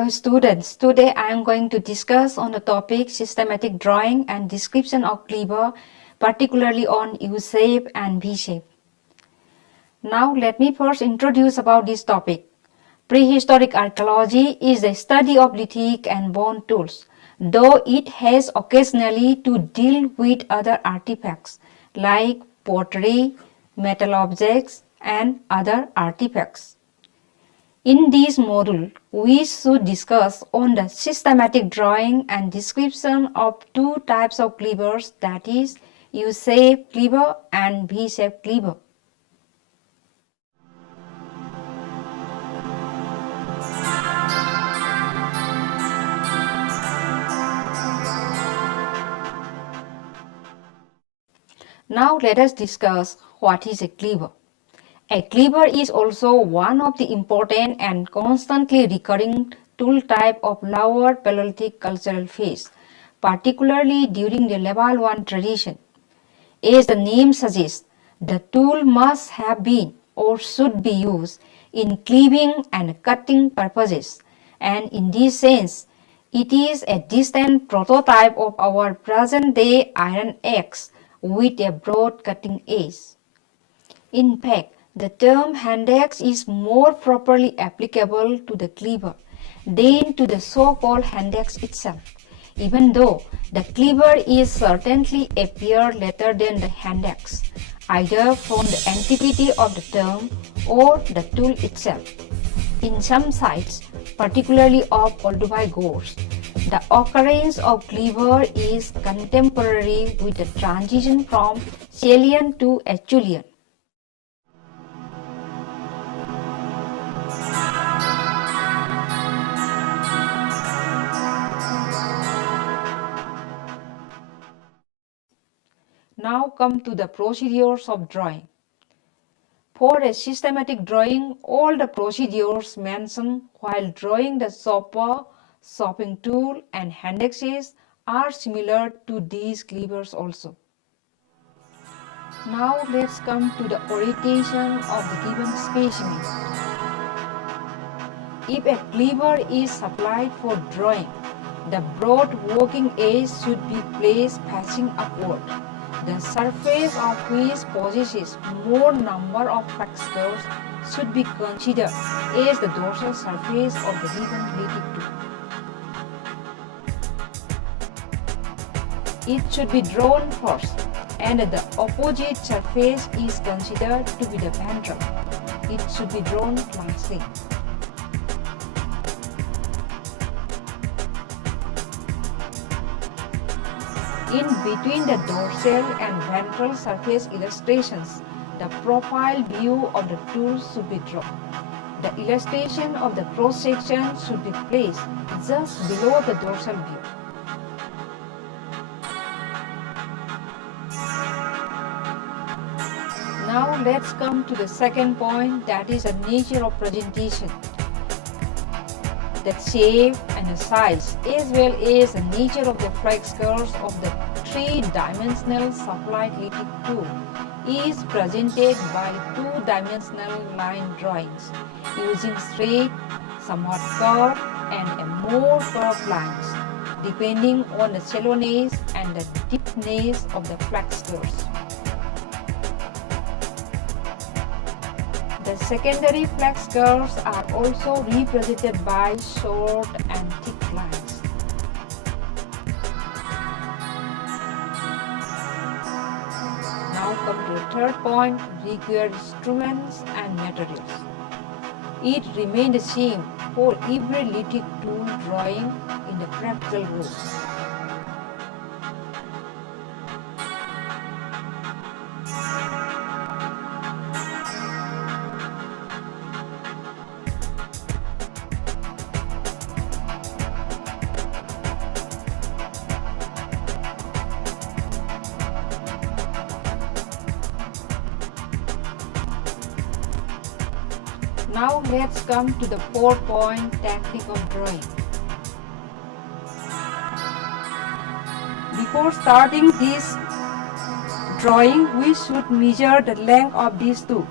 Hello students, today I am going to discuss on the topic systematic drawing and description of Cleaver, particularly on U-shape and V-shape. Now let me first introduce about this topic. Prehistoric archaeology is the study of lithic and bone tools, though it has occasionally to deal with other artifacts like pottery, metal objects and other artifacts. In this module, we should discuss on the systematic drawing and description of two types of cleavers, that is U-shaped cleaver and V-shaped cleaver. Now let us discuss what is a cleaver. A cleaver is also one of the important and constantly recurring tool type of lower Paleolithic cultural phase, particularly during the Level 1 tradition. As the name suggests, the tool must have been or should be used in cleaving and cutting purposes, and in this sense, it is a distant prototype of our present-day iron axe with a broad cutting edge. In fact, the term hand axe is more properly applicable to the cleaver than to the so-called hand axe itself, even though the cleaver is certainly appeared later than the hand axe, either from the antiquity of the term or the tool itself. In some sites, particularly of Olduvai Gorge, the occurrence of cleaver is contemporary with the transition from Salian to Acheulean. Now come to the procedures of drawing. For a systematic drawing, all the procedures mentioned while drawing the chopper, chopping tool and hand axes are similar to these cleavers also. Now let's come to the orientation of the given specimen. If a cleaver is supplied for drawing, the broad working edge should be placed facing upward, the surface of which possesses more number of flex curves should be considered as the dorsal surface of the given lithic tool. It should be drawn first, and the opposite surface is considered to be the ventral. It should be drawn lastly. In between the dorsal and ventral surface illustrations, the profile view of the tool should be drawn. The illustration of the cross-section should be placed just below the dorsal view. Now let's come to the second point, that is the nature of presentation. The shape and the size, as well as the nature of the flex curves of the three-dimensional supplied lithic tool is presented by two-dimensional line drawings using straight, somewhat curved and a more curved lines, depending on the shallowness and the deepness of the flex curves. The secondary flex curves are also represented by short and thick lines. Now come to the third point, required instruments and materials. It remains the same for every lithic tool drawing in the practical rules. Now let's come to the fourth point, technique of drawing. Before starting this drawing, we should measure the length of these two.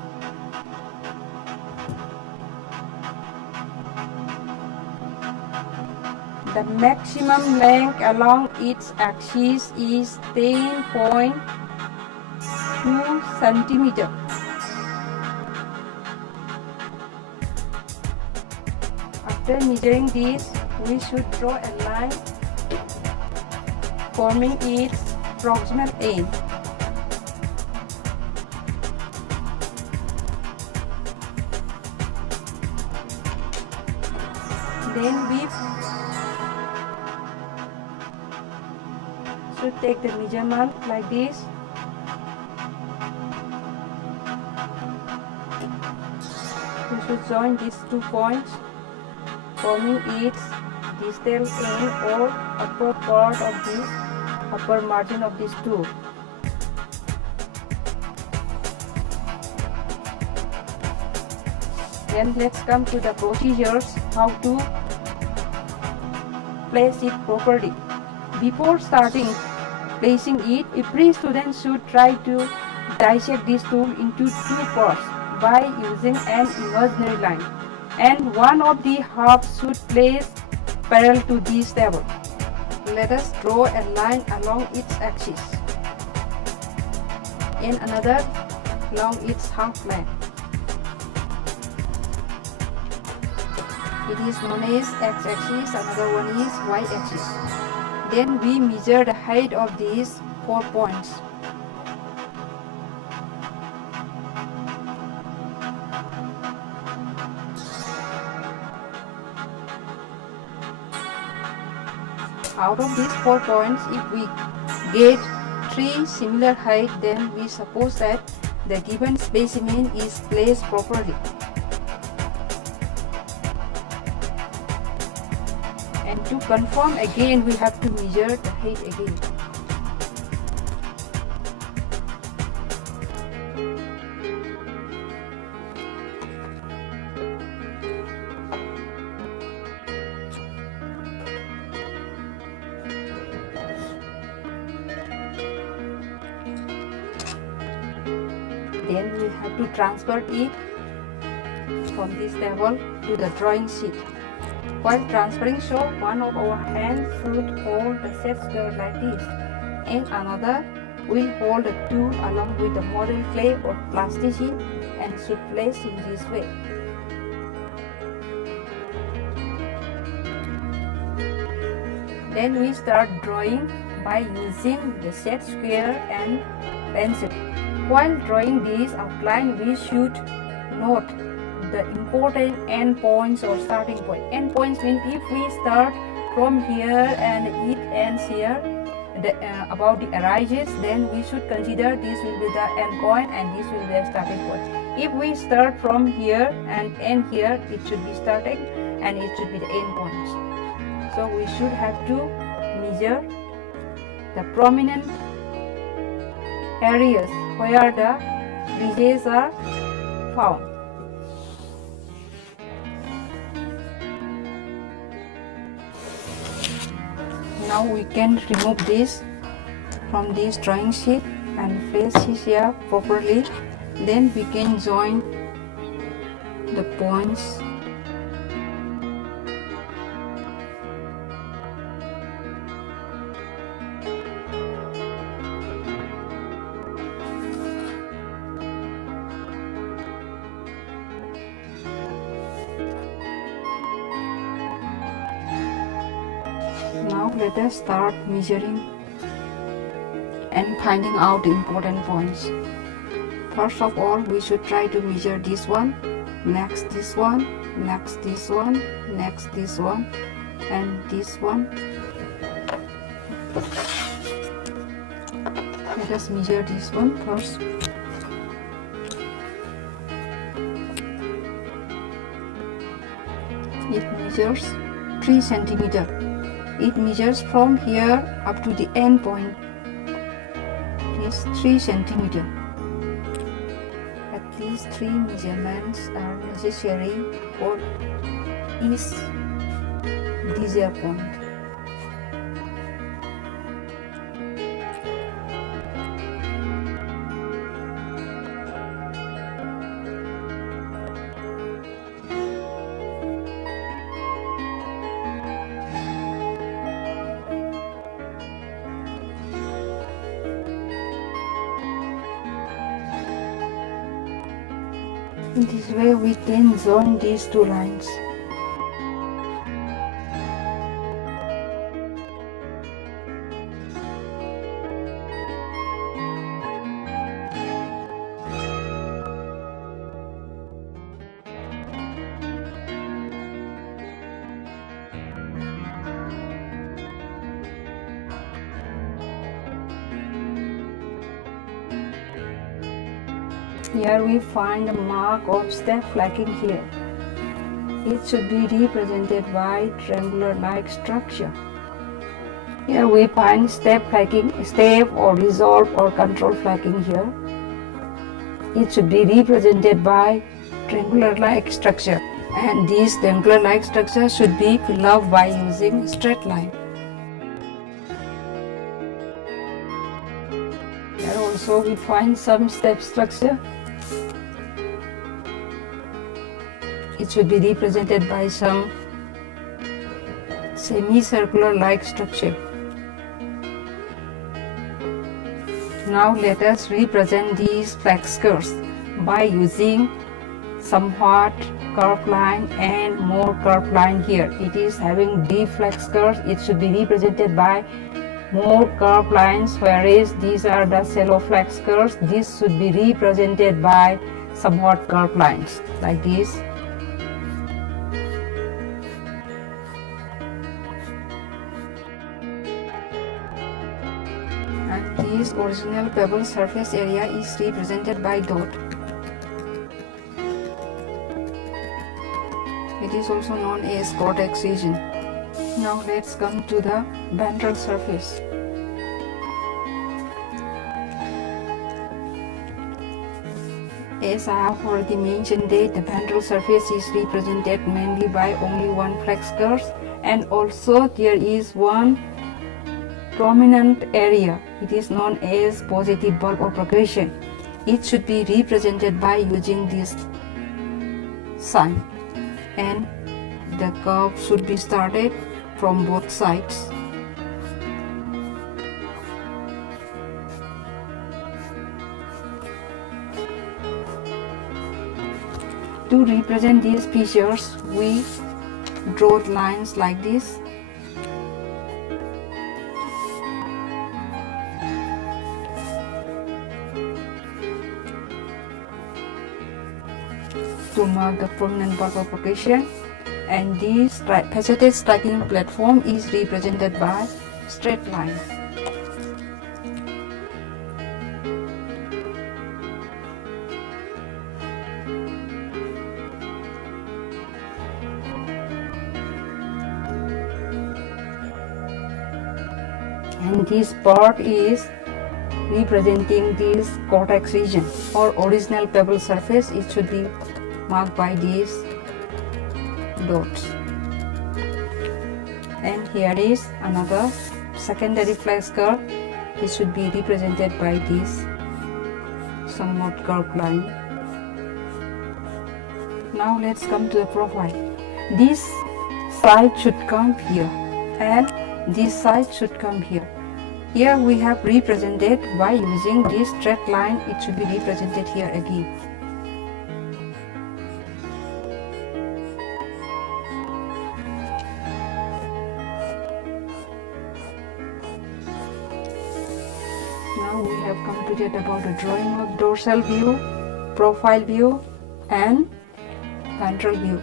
The maximum length along its axis is 10.2 centimeter. After measuring this, we should draw a line forming its proximal end. Then we should take the measurement like this. We should join these 2 points, forming its distal end or upper part of this upper margin of these two. Then let's come to the procedures how to place it properly. Before starting placing it, every student should try to dissect this tool into 2 parts by using an imaginary line, and one of the halves should place parallel to this table. Let us draw a line along its axis and another along its half length. It is known as x-axis, another one is y-axis. Then we measure the height of these 4 points. Out of these 4 points, if we get 3 similar height, then we suppose that the given specimen is placed properly. And to confirm again, we have to measure the height again. Then we have to transfer it from this table to the drawing sheet. While transferring, so one of our hands should hold the set square like this, and another will hold the tool along with the model clay or plasticine and should place in this way. Then we start drawing by using the set square and pencil. While drawing this outline, we should note the important end points or starting point. End points mean if we start from here and it ends here, about the arises, then we should consider this will be the end point and this will be the starting point. If we start from here and end here, it should be starting and it should be the end points. So we should have to measure the prominent areas where the ridges are found. Now we can remove this from this drawing sheet and place it here properly. Then we can join the points. Now let us start measuring and finding out the important points. First of all, we should try to measure this one, next this one, next this one, next this one, and this one. Let us measure this one first. It measures 3 centimeter. It measures from here up to the end point. It is 3 centimeter. At least 3 measurements are necessary for each desired point. In this way we can join these two lines. Here we find a mark of step flagging here. It should be represented by triangular-like structure. Here we find step flagging, step or resolve or control flagging here. It should be represented by triangular-like structure, and this triangular-like structure should be filled up by using straight line. Here also we find some step structure. It should be represented by some semicircular like structure. Now let us represent these flag skirts by using somewhat curved line and more curved line here. It is having deep flag skirts. It should be represented by more curved lines, whereas these are the shallow flag skirts. This should be represented by somewhat curved lines like this. And this original pebble surface area is represented by dot. It is also known as cortex region. Now let's come to the ventral surface. As I have already mentioned that the ventral surface is represented mainly by only one flag skirt, and also there is one prominent area. It is known as positive bulb of progression. It should be represented by using this sign, and the curve should be started from both sides. To represent these features, we draw lines like this. To mark the prominent bulb of progression, and this faceted striking platform is represented by straight line. And this part is representing this cortex region or original pebble surface. It should be marked by these dots. And here is another secondary flag skirt. It should be represented by this somewhat curved line. Now let's come to the profile. This side should come here and this side should come here. Here we have represented by using this straight line. It should be represented here again. Now we have completed about the drawing of dorsal view, profile view and ventral view.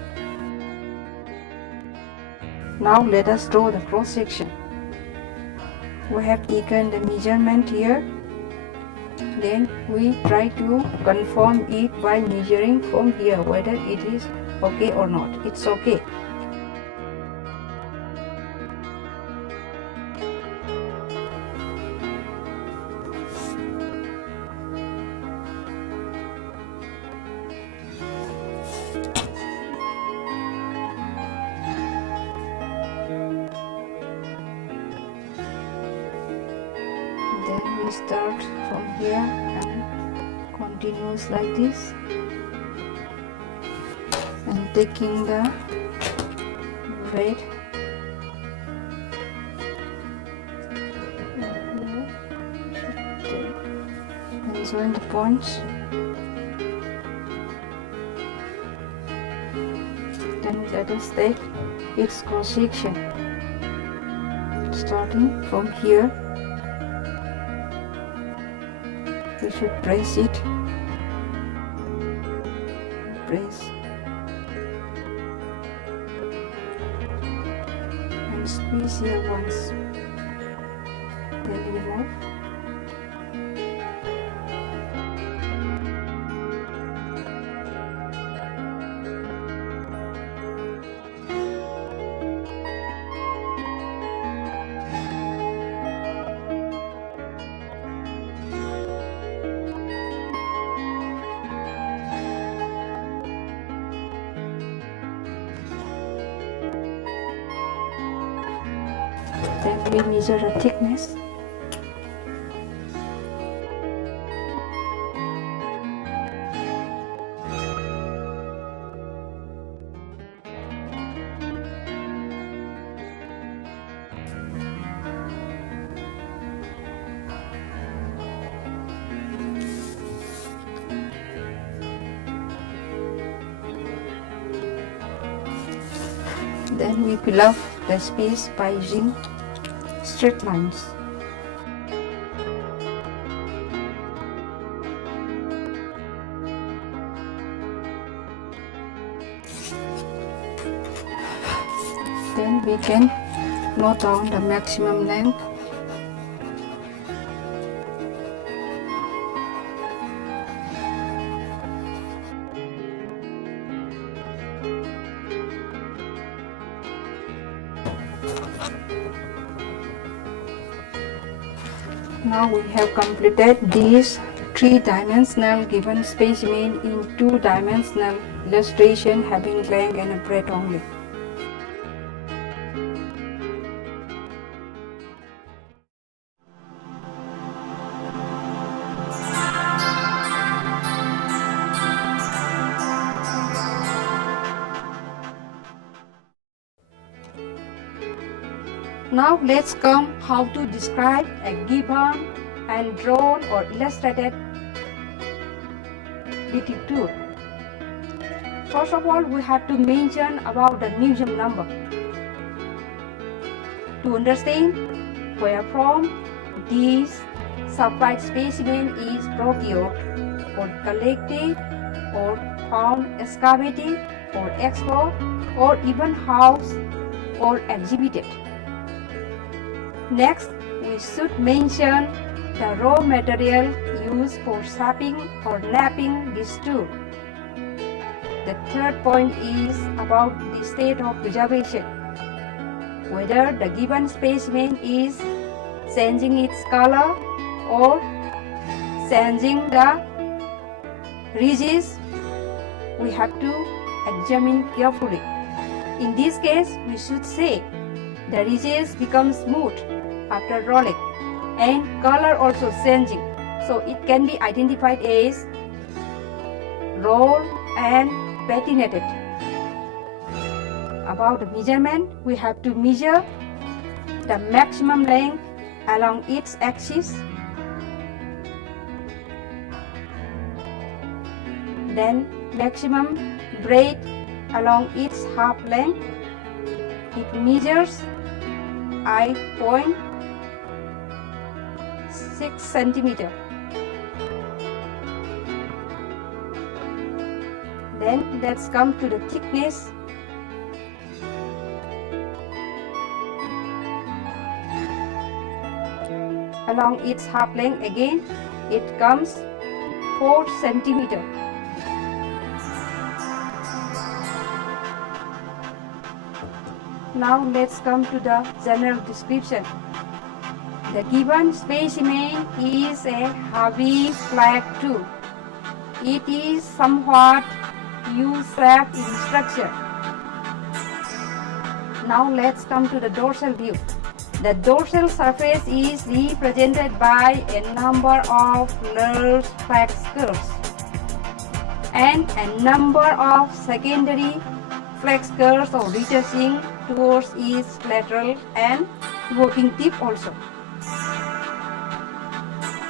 Now let us draw the cross section. We have taken the measurement here, then we try to confirm it by measuring from here whether it is okay or not. It's okay. Then we start from here and continues like this, and taking the red and join the points. let us take its cross section. Starting from here, we should press it. Press and squeeze here once. Then remove. Then we measure the thickness. Then we fill up the space by using straight lines. Then we can note down the maximum length. Now we have completed this three-dimensional given specimen in two-dimensional illustration having length and a breadth only. Now let's come how to describe a given and drawn or illustrated detective tool. First of all, we have to mention about the museum number. To understand where from this supplied specimen is procured or collected or found, excavated or explored or even housed or exhibited. Next, we should mention the raw material used for shaping or knapping this tool. The third point is about the state of preservation, whether the given specimen is changing its color or changing the ridges. We have to examine carefully. In this case, we should say the ridges become smooth after rolling and color also changing, so it can be identified as rolled and patinated. About the measurement, we have to measure the maximum length along its axis, then maximum breadth along its half length. It measures 8.6 centimeter. Then let's come to the thickness. Along its half length again, it comes 4 centimeter. Now let's come to the general description. The given specimen is a heavy flat tool. It is somewhat U-shaped in structure. Now let's come to the dorsal view. The dorsal surface is represented by a number of large flat curves and a number of secondary flex curves or retouching towards its lateral and working tip also.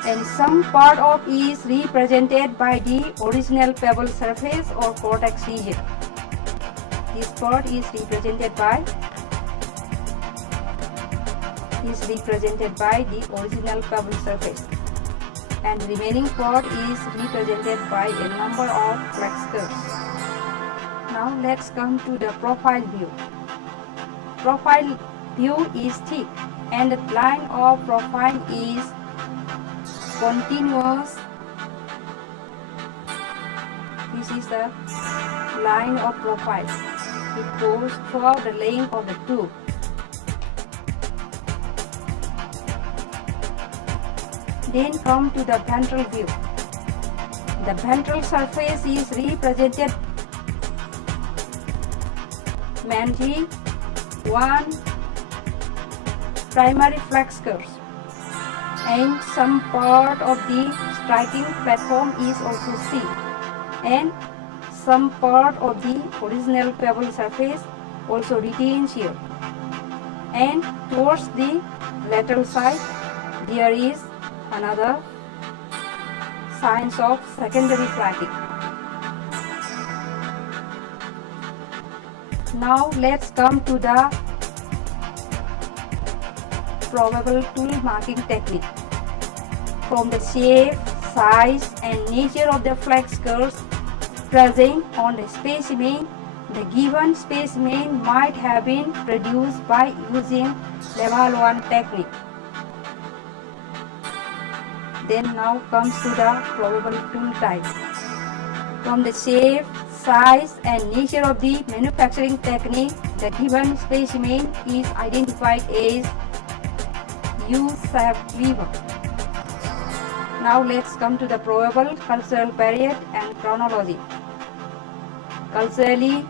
And some part of is represented by the original pebble surface or cortex region. This part is represented by the original pebble surface, and remaining part is represented by a number of flex curves. Now let's come to the profile view. Profile view is thick and the line of profile is continuous. This is the line of profile. It goes throughout the length of the tube. Then come to the ventral view. The ventral surface is represented mainly one primary flex curve, and some part of the striking platform is also seen, and some part of the original pebble surface also retains here, and towards the lateral side there is another signs of secondary flaking. Now let's come to the probable tool marking technique. From the shape, size and nature of the flex curves present on the specimen, the given specimen might have been produced by using level 1 technique. Then now comes to the probable tool type. From the shape, size and nature of the manufacturing technique, the given specimen is identified as U-shaped cleaver. Now let's come to the probable cultural period and chronology. Culturally,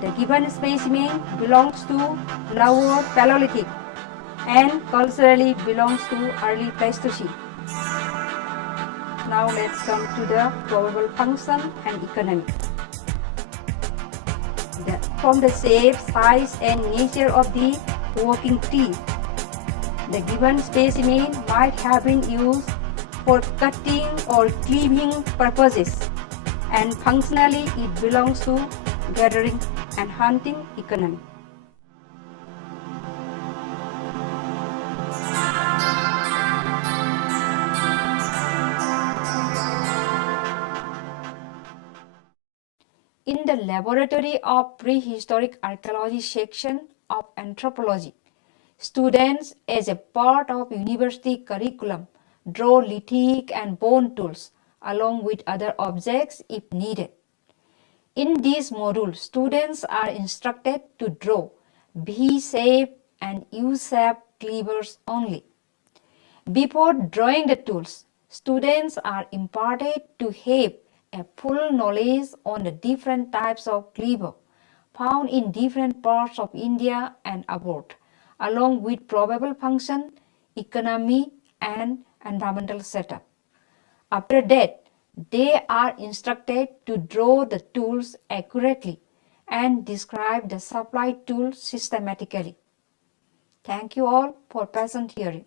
the given specimen belongs to Lower Paleolithic and culturally belongs to early Pleistocene. Now let's come to the probable function and economy. From the shape, size and nature of the working teeth, the given specimen might have been used for cutting or cleaving purposes, and functionally it belongs to gathering and hunting economy. In the laboratory of prehistoric archaeology section of anthropology, students as a part of university curriculum draw lithic and bone tools along with other objects if needed. In this module, students are instructed to draw V-shaped and U-shaped cleavers only. Before drawing the tools, students are imparted to have a full knowledge on the different types of cleaver found in different parts of India and abroad, along with probable function, economy, and environmental setup. After that, they are instructed to draw the tools accurately and describe the supplied tools systematically. Thank you all for patient hearing.